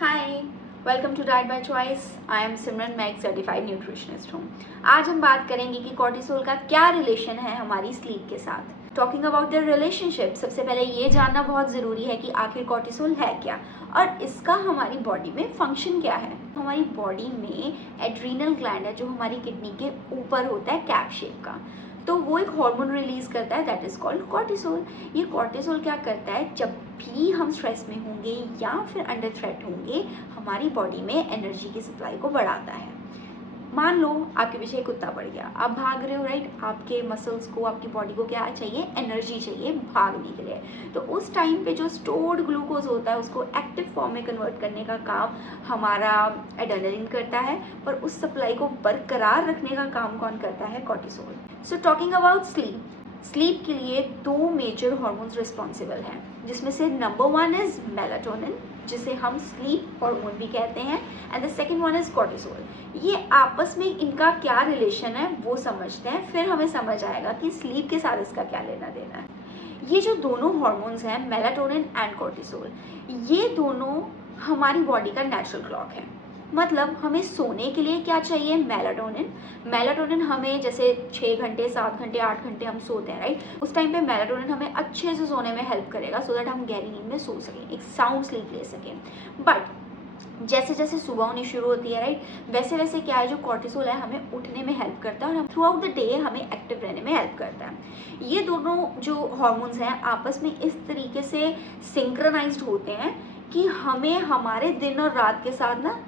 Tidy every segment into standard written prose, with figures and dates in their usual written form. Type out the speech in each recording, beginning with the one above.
Hi, welcome to diet by choice. I am Simran, मैं एक certified nutritionist हूँ। आज हम बात करेंगे कि कॉर्टिसोल का क्या रिलेशन है हमारी स्लीप के साथ। टॉकिंग अबाउट द रिलेशनशिप, सबसे पहले ये जानना बहुत ज़रूरी है कि आखिर कॉर्टिसोल है क्या और इसका हमारी बॉडी में फंक्शन क्या है। हमारी बॉडी में एड्रीनल ग्लैंड है जो हमारी किडनी के ऊपर होता है, कैप शेप का। तो वो एक हार्मोन रिलीज करता है, दैट इज़ कॉल्ड कॉर्टिसोल। ये कॉर्टिसोल क्या करता है, जब भी हम स्ट्रेस में होंगे या फिर अंडर थ्रेट होंगे, हमारी बॉडी में एनर्जी की सप्लाई को बढ़ाता है। मान लो आपके पीछे एक कुत्ता पड़ गया, आप भाग रहे हो, राइट। आपके मसल्स को, आपकी बॉडी को क्या चाहिए, एनर्जी चाहिए भागने के लिए। तो उस टाइम पे जो स्टोर्ड ग्लूकोज होता है उसको एक्टिव फॉर्म में कन्वर्ट करने का काम हमारा एड्रेनलिन करता है, पर उस सप्लाई को बरकरार रखने का काम कौन करता है, cortisol. So talking about sleep, sleep के लिए दो मेजर हार्मोन्स रिस्पॉन्सिबल हैं, जिसमें से नंबर 1 इज मेलाटोनिन, जिसे हम स्लीप हार्मोन भी कहते हैं, and the second one is cortisol. ये आपस में इनका क्या रिलेशन है वो समझते हैं, फिर हमें समझ आएगा कि स्लीप के साथ इसका क्या लेना देना है। ये जो दोनों हार्मोन्स हैं, मेलाटोनिन एंड कॉर्टिसोल, ये दोनों हमारी बॉडी का नेचुरल क्लॉक है। मतलब हमें सोने के लिए क्या चाहिए, मेलाटोनिन। मेलाटोनिन हमें, जैसे 6 घंटे 7 घंटे 8 घंटे हम सोते हैं, राइट, उस टाइम पे मेलाटोनिन हमें अच्छे से सोने में हेल्प करेगा, सो दैट हम गहरी नींद में सो सकें, एक साउंड स्लीप ले सकें। बट जैसे जैसे सुबह होनी शुरू होती है, राइट, वैसे वैसे क्या है, जो कॉर्टिसोल है हमें उठने में हेल्प करता है और हम थ्रू आउट द डे हमें एक्टिव रहने में हेल्प करता है। ये दोनों जो हार्मोन्स हैं आपस में इस तरीके से सिंक्रोनाइज्ड होते हैं कि हमें हमारे दिन और रात के साथ ना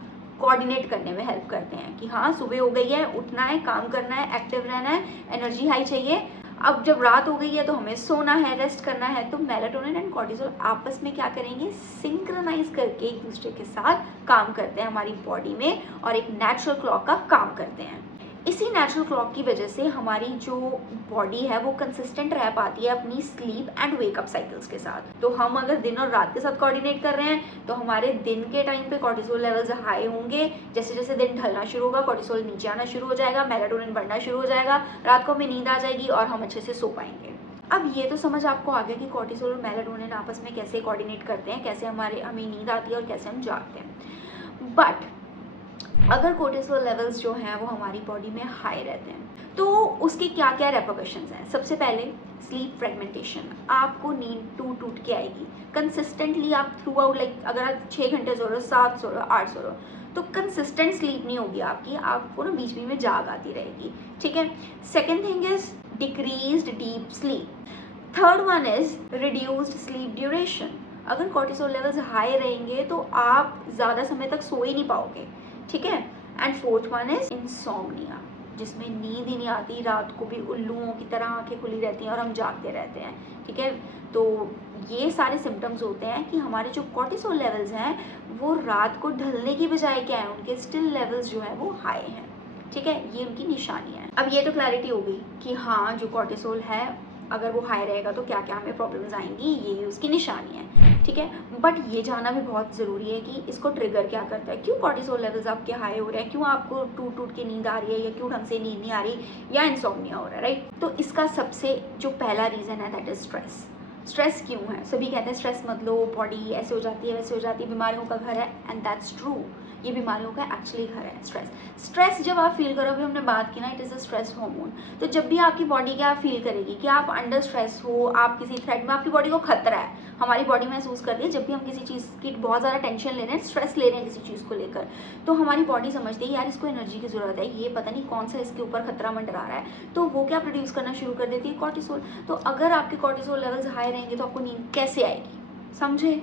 कोऑर्डिनेट करने में हेल्प करते हैं कि हाँ, सुबह हो गई है, उठना है, काम करना है, एक्टिव रहना है, एनर्जी हाई चाहिए। अब जब रात हो गई है तो हमें सोना है, रेस्ट करना है। तो मेलाटोनिन एंड कॉर्टिसोल आपस में क्या करेंगे, सिंक्रोनाइज करके एक दूसरे के साथ काम करते हैं हमारी बॉडी में और एक नेचुरल क्लॉक का काम करते हैं। इसी नेचुरल क्लॉक की वजह से हमारी जो बॉडी है वो कंसिस्टेंट रह पाती है अपनी स्लीप एंड वेकअप साइकिल्स के साथ। तो हम अगर दिन और रात के साथ कोऑर्डिनेट कर रहे हैं तो हमारे दिन के टाइम पे कॉर्टिसोल लेवल्स हाई होंगे, जैसे जैसे दिन ढलना शुरू होगा कॉर्टिसोल नीचे आना शुरू हो जाएगा, मेलाटोनिन बढ़ना शुरू हो जाएगा, रात को हमें नींद आ जाएगी और हम अच्छे से सो पाएंगे। अब ये तो समझ आपको आ गया कि कॉर्टिसोल और मेलाटोनिन आपस में कैसे कोऑर्डिनेट करते हैं, कैसे हमें नींद आती है और कैसे हम जागते हैं। बट अगर कोर्टिसोल लेवल्स जो हैं वो हमारी बॉडी में हाई रहते हैं तो उसके क्या क्या रेपरकशंस हैं। सबसे पहले स्लीप फ्रेगमेंटेशन, आपको नींद टूट टूट के आएगी कंसिस्टेंटली। आप थ्रू आउट, लाइक अगर आप 6 घंटे सो रहे हो, 7 सो रहे हो, 8 सो रहे हो, तो कंसिस्टेंट स्लीप नहीं होगी आपकी, आपको ना बीच बीच में जाग आती रहेगी, ठीक है। Second thing is decreased deep sleep. Third one is reduced sleep duration. अगर कॉर्टिसोल लेवल्स हाई रहेंगे तो आप ज़्यादा समय तक सो ही नहीं पाओगे, ठीक है। And fourth one is insomnia, जिसमें नींद ही नहीं आती, रात को भी उल्लुओं की तरह आंखें खुली रहती हैं और हम जागते रहते हैं, ठीक है। तो ये सारे सिम्टम्स होते हैं कि हमारे जो कॉर्टिसोल लेवल्स हैं वो रात को ढलने की बजाय क्या है, उनके स्टिल लेवल्स जो है वो हाई हैं, ठीक है। ये उनकी निशानियाँ हैं। अब ये तो क्लैरिटी हो गई कि हाँ, जो कॉर्टिसोल है अगर वो हाई रहेगा तो क्या क्या हमें प्रॉब्लम्स आएंगी, ये उसकी निशानी है, ठीक है। बट ये जानना भी बहुत ज़रूरी है कि इसको ट्रिगर क्या करता है, क्यों कॉर्टिसोल लेवल्स आपके हाई हो रहे हैं, क्यों आपको टूट टूट के नींद आ रही है, या क्यों ढंग से नींद नहीं आ रही, या इंसोम्निया हो रहा है, राइट। तो इसका सबसे जो पहला रीज़न है दैट इज़ स्ट्रेस। स्ट्रेस क्यों है, सभी कहते हैं स्ट्रेस मत लो, बॉडी ऐसे हो जाती है वैसे हो जाती है, बीमारियों का घर है, एंड दैट्स ट्रू, ये बीमारियों का एक्चुअली घर है स्ट्रेस। स्ट्रेस जब आप फील करो, अभी हमने बात की ना, it is a stress hormone. तो जब भी आपकी बॉडी क्या फील करेगी कि आप अंडर स्ट्रेस हो, आप किसी थ्रेट में, आपकी बॉडी को खतरा है, हमारी बॉडी महसूस करती है जब भी हम किसी चीज़ की बहुत ज़्यादा टेंशन ले रहे हैं, स्ट्रेस ले रहे हैं किसी चीज़ को लेकर, तो हमारी बॉडी समझती है यार इसको एनर्जी की ज़रूरत है, ये पता नहीं कौन सा इसके ऊपर खतरा मंडरा रहा है, तो वो क्या प्रोड्यूस करना शुरू कर देती है, कॉर्टिसोल। तो अगर आपके कॉर्टिसोल लेवल्स हाई रहेंगे तो आपको नींद कैसे आएगी, समझे।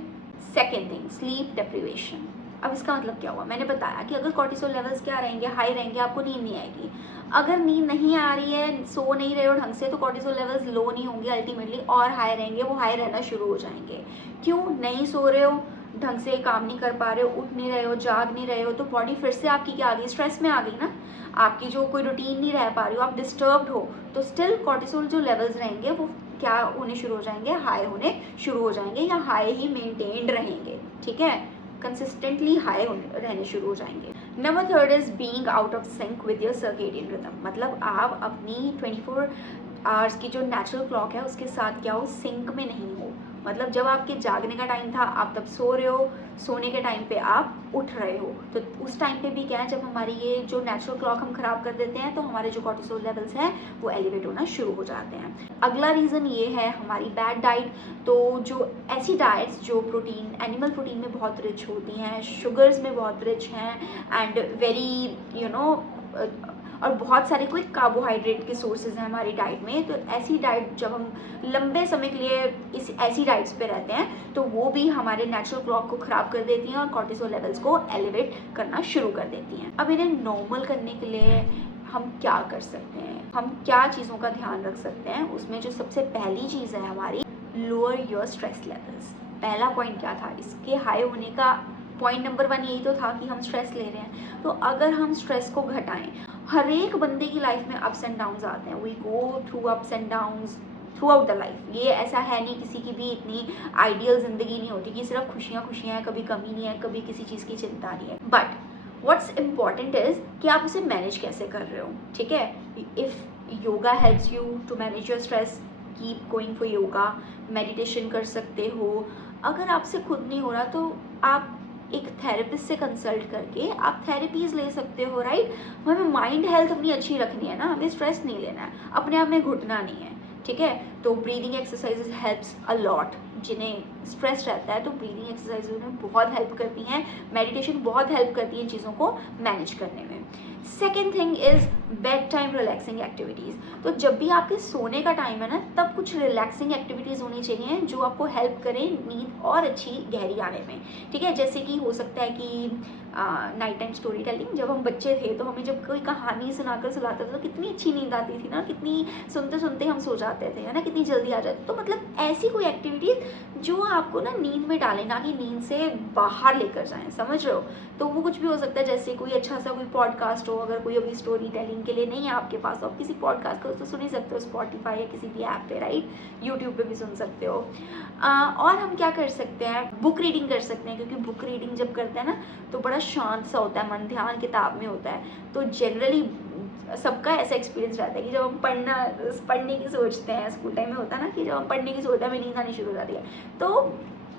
Second thing, sleep deprivation. अब इसका मतलब क्या हुआ, मैंने बताया कि अगर कॉर्टिसोल लेवल्स क्या रहेंगे, हाई रहेंगे, आपको नींद नहीं आएगी। अगर नींद नहीं आ रही है, सो नहीं रहे हो ढंग से, तो कॉर्टिसोल लेवल्स लो नहीं होंगे अल्टीमेटली, और हाई रहेंगे, वो हाई रहना शुरू हो जाएंगे। क्यों, नहीं सो रहे हो ढंग से, काम नहीं कर पा रहे हो, उठ नहीं रहे हो, जाग नहीं रहे हो, तो बॉडी फिर से आपकी क्या आ गई, स्ट्रेस में आ गई ना। आपकी जो कोई रूटीन नहीं रह पा रही हो, आप डिस्टर्ब्ड हो, तो स्टिल कॉर्टिसोल जो लेवल्स रहेंगे वो क्या होने शुरू हो जाएंगे, हाई होने शुरू हो जाएंगे, या हाई ही मेंटेन्ड रहेंगे, ठीक है, कंसिस्टेंटली हाई रहने शुरू हो जाएंगे। Number third is being out of sync with your circadian rhythm. मतलब आप अपनी 24 आवर्स की जो नेचुरल क्लॉक है उसके साथ क्या हो, सिंक में नहीं हो, मतलब जब आपके जागने का टाइम था आप तब सो रहे हो, सोने के टाइम पे आप उठ रहे हो, तो उस टाइम पे भी क्या है, जब हमारी ये जो नेचुरल क्लॉक हम खराब कर देते हैं तो हमारे जो कॉर्टिसोल लेवल्स हैं वो एलिवेट होना शुरू हो जाते हैं। अगला रीज़न ये है हमारी बैड डाइट। तो जो ऐसी डाइट्स जो प्रोटीन, एनिमल प्रोटीन में बहुत रिच होती हैं, शुगर्स में बहुत रिच हैं एंड वेरी और बहुत सारे कोई कार्बोहाइड्रेट के सोर्सेज हैं हमारी डाइट में, तो ऐसी डाइट जब हम लंबे समय के लिए इस ऐसी डाइट्स पे रहते हैं तो वो भी हमारे नेचुरल क्लॉक को ख़राब कर देती हैं और कॉर्टिसोल लेवल्स को एलिवेट करना शुरू कर देती हैं। अब इन्हें नॉर्मल करने के लिए हम क्या कर सकते हैं, हम क्या चीज़ों का ध्यान रख सकते हैं, उसमें जो सबसे पहली चीज़ है हमारी, लोअर योर स्ट्रेस लेवल्स। पहला पॉइंट क्या था इसके हाई होने का? पॉइंट नंबर 1 यही तो था कि हम स्ट्रेस ले रहे हैं, तो अगर हम स्ट्रेस को घटाएं, हर एक बंदे की लाइफ में अप्स एंड डाउन्स आते हैं, we go through ups and downs throughout the life. ये ऐसा है नहीं, किसी की भी इतनी आइडियल ज़िंदगी नहीं होती कि सिर्फ खुशियाँ खुशियाँ हैं, कभी कमी नहीं है, कभी किसी चीज़ की चिंता नहीं है। बट व्हाट्स इम्पॉर्टेंट इज़ कि आप उसे मैनेज कैसे कर रहे हो, ठीक है। If yoga helps you to manage your stress, keep going for yoga, meditation कर सकते हो। अगर आपसे खुद नहीं हो रहा तो आप एक थेरेपिस्ट से कंसल्ट करके आप थेरेपीज़ ले सकते हो, राइट। हमें माइंड हेल्थ अपनी अच्छी रखनी है ना, हमें स्ट्रेस नहीं लेना है, अपने आप में घुटना नहीं है, ठीक है। तो breathing exercises helps a lot. जिन्हें स्ट्रेस रहता है तो ब्रीदिंग एक्सरसाइज उन्हें बहुत हेल्प करती हैं, मेडिटेशन बहुत हेल्प करती है चीज़ों को मैनेज करने में। Second thing is bed time relaxing activities. तो जब भी आपके सोने का टाइम है ना, तब कुछ रिलैक्सिंग एक्टिविटीज़ होनी चाहिए जो आपको हेल्प करें नींद और अच्छी गहरी आने में, ठीक है। जैसे कि हो सकता है कि नाइट टाइम स्टोरी टेलिंग। जब हम बच्चे थे तो हमें जब कोई कहानी सुनाकर सुलाता था तो कितनी अच्छी नींद आती थी ना, कितनी सुनते सुनते हम सो जाते थे, है ना, कितनी जल्दी आ जाती। तो मतलब ऐसी कोई एक्टिविटीज़ जो आपको ना नींद में डालें, ना कि नींद से बाहर लेकर जाएं, समझ रहे हो। तो वो कुछ भी हो सकता है, जैसे कोई अच्छा सा कोई पॉडकास्ट हो, अगर कोई अभी स्टोरी टेलिंग के लिए नहीं है आपके पास, तो आप किसी पॉडकास्ट को तो सुन ही सकते हो, स्पॉटिफाई या किसी भी ऐप पे, राइट, यूट्यूब पे भी सुन सकते हो। और हम क्या कर सकते हैं, बुक रीडिंग कर सकते हैं, क्योंकि बुक रीडिंग जब करते हैं ना तो बड़ा शांत सा होता है मन, ध्यान किताब में होता है। तो जनरली सबका ऐसा एक्सपीरियंस रहता है कि जब हम पढ़ने की सोचते हैं, स्कूल टाइम में होता है ना कि जब हम पढ़ने की सोचते हैं हमें नींद आनी शुरू हो जाती है। तो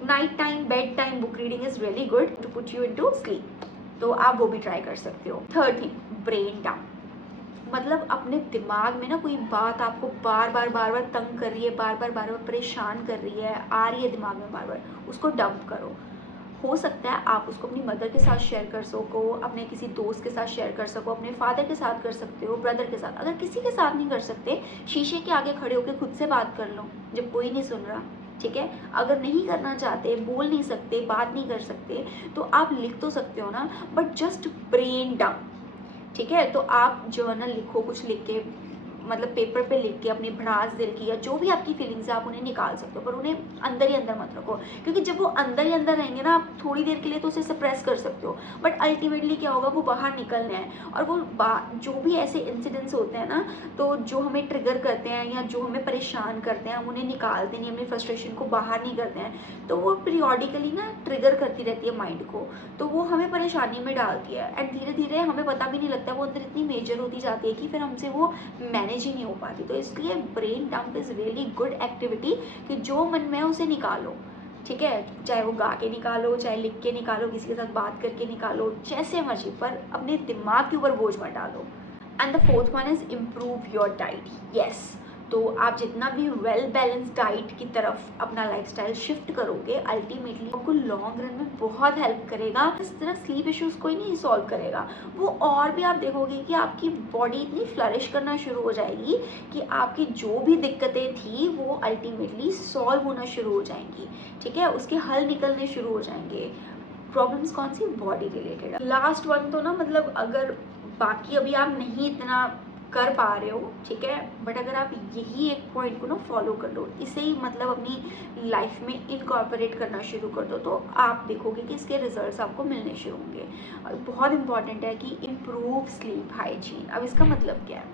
night time, bed time book reading is really good to put you into sleep, तो आप वो भी ट्राई कर सकते हो। Third thing, brain dump. मतलब अपने दिमाग में ना कोई बात आपको बार बार तंग कर रही है, बार बार परेशान कर रही है, आ रही है दिमाग में बार बार, उसको डंप करो। हो सकता है आप उसको अपनी मदर के साथ शेयर कर सको, अपने किसी दोस्त के साथ शेयर कर सको, अपने फादर के साथ कर सकते हो, ब्रदर के साथ। अगर किसी के साथ नहीं कर सकते, शीशे के आगे खड़े होकर खुद से बात कर लो जब कोई नहीं सुन रहा, ठीक है। अगर नहीं करना चाहते, बोल नहीं सकते, बात नहीं कर सकते, तो आप लिख तो सकते हो ना, बट जस्ट ब्रेन डंप, ठीक है। तो आप जर्नल लिखो, कुछ लिख के, मतलब पेपर पे लिख के अपनी भड़ास दिल की या जो भी आपकी फीलिंग्स है आप उन्हें निकाल सकते हो, पर उन्हें अंदर ही अंदर मत रखो, क्योंकि जब वो अंदर ही अंदर रहेंगे ना, आप थोड़ी देर के लिए तो उसे सप्रेस कर सकते हो, बट अल्टीमेटली क्या होगा, वो बाहर निकलने हैं। और वो जो भी ऐसे इंसिडेंट्स होते हैं ना, तो जो हमें ट्रिगर करते हैं या जो हमें परेशान करते हैं, हम उन्हें निकालते नहीं, अपनी फ्रस्ट्रेशन को बाहर नहीं करते हैं, तो वो पीरियोडिकली ना ट्रिगर करती रहती है माइंड को, तो वो हमें परेशानी में डालती है एंड धीरे धीरे हमें पता भी नहीं लगता, वो अंदर इतनी मेजर होती जाती है कि फिर हमसे वो मैनेज ही नहीं हो पाती। तो इसलिए brain dump is really good activity कि जो मन में है उसे निकालो, ठीक है। चाहे वो गा के निकालो, चाहे लिख के निकालो, किसी के साथ बात करके निकालो, जैसे मर्जी, पर अपने दिमाग के ऊपर बोझ मत डालो। And the fourth one is improve your diet. Yes, तो आप जितना भी वेल बैलेंस डाइट की तरफ अपना लाइफस्टाइल शिफ्ट करोगे, अल्टीमेटली आपको लॉन्ग रन में बहुत हेल्प करेगा। इस तरह स्लीप इश्यूज कोई नहीं सॉल्व करेगा, वो और भी आप देखोगे कि आपकी बॉडी इतनी फ्लरिश करना शुरू हो जाएगी कि आपकी जो भी दिक्कतें थी वो अल्टीमेटली सॉल्व होना शुरू हो जाएंगी, ठीक है, उसके हल निकलने शुरू हो जाएंगे। प्रॉब्लम्स कौन सी, बॉडी रिलेटेड। लास्ट वन तो ना, मतलब अगर बाकी अभी आप नहीं इतना कर पा रहे हो, ठीक है, बट अगर आप यही एक पॉइंट को ना फॉलो कर लो, इसे ही मतलब अपनी लाइफ में इनकॉर्पोरेट करना शुरू कर दो, तो आप देखोगे कि इसके रिजल्ट्स आपको मिलने शुरू होंगे। और बहुत इंपॉर्टेंट है कि इम्प्रूव स्लीप हाइजीन। अब इसका मतलब क्या है,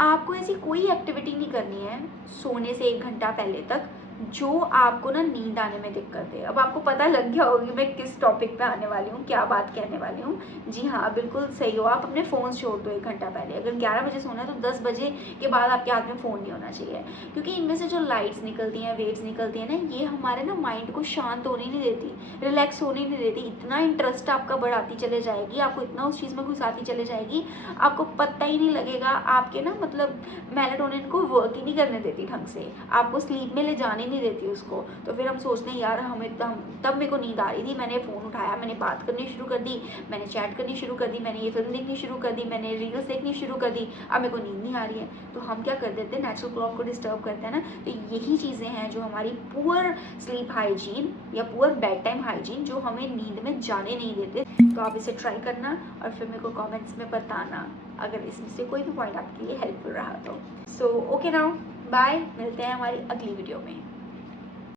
आपको ऐसी कोई एक्टिविटी नहीं करनी है सोने से 1 घंटा पहले तक जो आपको ना नींद आने में दिक्कत है। अब आपको पता लग गया होगा कि मैं किस टॉपिक पे आने वाली हूँ, क्या बात कहने वाली हूँ। जी हाँ, बिल्कुल सही हो। आप अपने फ़ोन छोड़ दो 1 घंटा पहले। अगर 11 बजे सोना है तो 10 बजे के बाद आपके हाथ में फ़ोन नहीं होना चाहिए, क्योंकि इनमें से जो लाइट्स निकलती हैं, वेव्स निकलती हैं ना, ये हमारे ना माइंड को शांत होने नहीं देती, रिलैक्स होने नहीं देती। इतना इंटरेस्ट आपका बढ़ाती चले जाएगी, आपको इतना उस चीज़ में घुसाती चले जाएगी, आपको पता ही नहीं लगेगा। आपके ना मतलब मेलाटोनिन को वर्क ही नहीं करने देती ढंग से, आपको स्लीप में ले जाने नहीं देती उसको। तो फिर हम सोचते हैं यार हमें तब मेरे को नींद आ रही थी, मैंने फ़ोन उठाया, मैंने बात करनी शुरू कर दी, मैंने चैट करनी शुरू कर दी, मैंने ये फिल्म देखनी शुरू कर दी, मैंने रील्स देखनी शुरू कर दी, अब मेरे को नींद नहीं आ रही है। तो हम क्या कर देते हैं, नेचुरल क्लॉक को डिस्टर्ब करते हैं ना। तो यही चीज़ें हैं जो हमारी पुअर स्लीप हाइजीन या पुअर बेड टाइम हाइजीन जो हमें नींद में जाने नहीं देते। तो आप इसे ट्राई करना और फिर मेरे को कमेंट्स में बताना अगर इसमें से कोई भी पॉइंट आपके लिए हेल्पफुल रहा तो। सो ओके नाउ, बाय, मिलते हैं हमारी अगली वीडियो में।